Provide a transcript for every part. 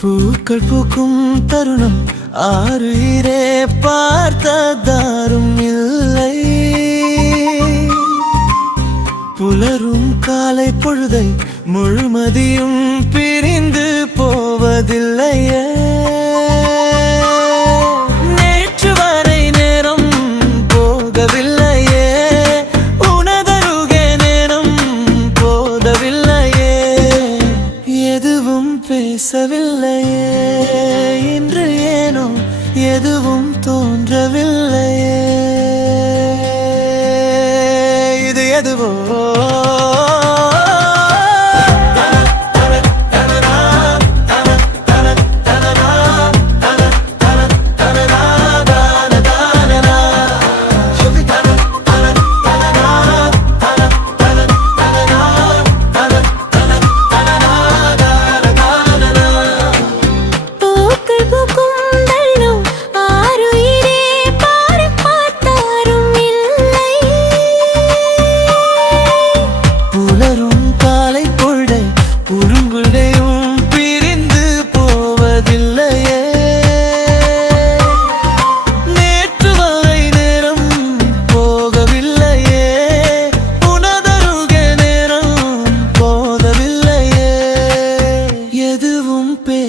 പൂക്കൾ പൂക്കും തരുണം ആരുയിരെ പാർത്താറും ഇല്ലേ உலரும் காலை பொழுதை முழுமதியும் பிரிந்து போவதில்லையே. நேற்று வரை நேரம் போகவில்லையே. உனதருகே நேரம் போதவில்லையே எதுவும் பேசவில்லையே. இன்று ஏனோ எதுவும் தோன்றவில்லை.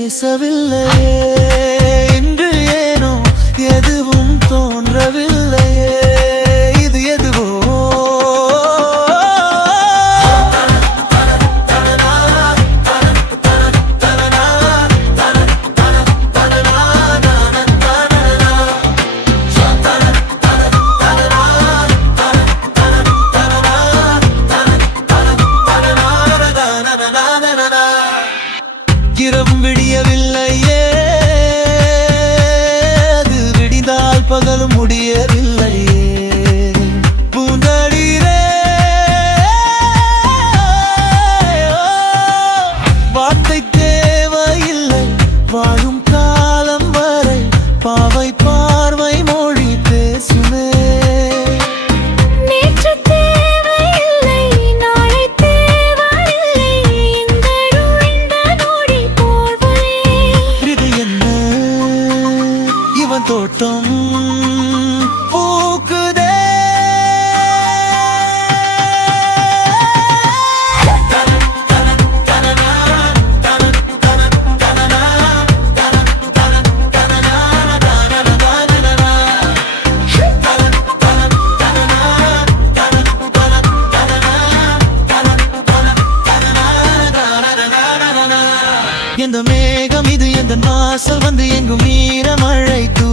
பேசவில்லை. இவன் தோட்டம் பூக்குதே. எந்த எந்த வாசல் வந்து எங்கும் ஈரமழை தூ